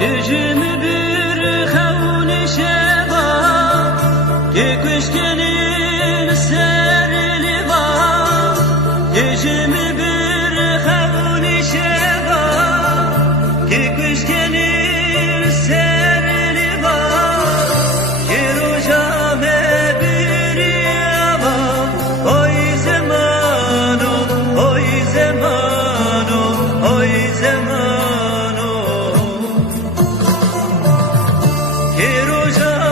Dijim bir xewni şeva Gekuş gelir serili var. Bir quiero ya